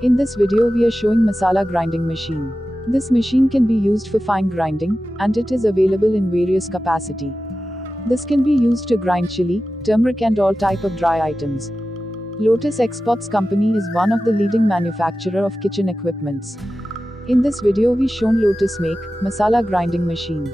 In this video we are showing Masala Grinding Machine. This machine can be used for fine grinding, and it is available in various capacity. This can be used to grind chili, turmeric and all type of dry items. Lotus Exports Company is one of the leading manufacturer of kitchen equipments. In this video we shown Lotus make Masala Grinding Machine.